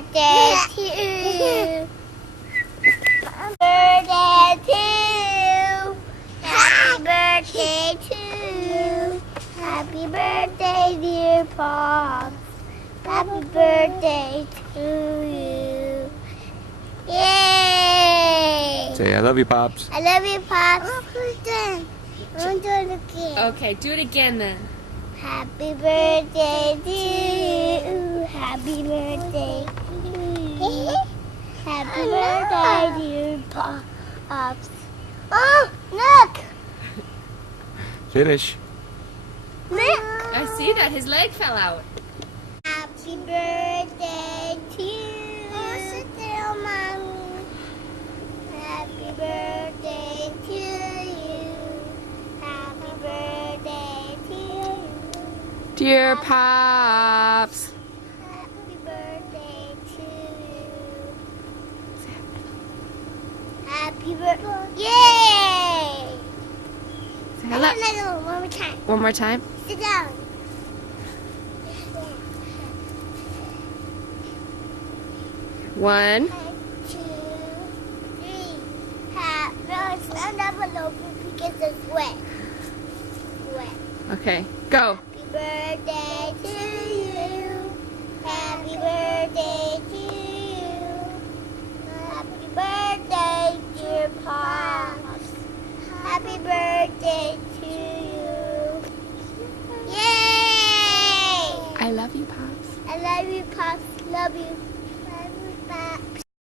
birthday to you. Birthday to you. Happy birthday to you. Happy birthday, dear Pops. Happy birthday to you. Yay! Say, I love you, Pops. I love you, Pops. I'll do it again. Okay, do it again then. Happy birthday to you. Happy birthday to you. Happy birthday, dear Pops. Oh, look! Finish. Look! I see that. His leg fell out. Happy birthday to you. Oh, sit down, Mommy. Happy birthday to you. Happy birthday to you. Dear Pops. Happy birthday to you. Happy birthday. Yay! Hello. Another one more time. One more time. Sit down. One. 1, 2, 3. No, stand up a little bit because it's wet. Wet. Okay, go. Happy birthday to you. Happy birthday to you. Happy birthday, dear Pops. Happy birthday to you. Yay! I love you, Pops. I love you, Pops. Love you.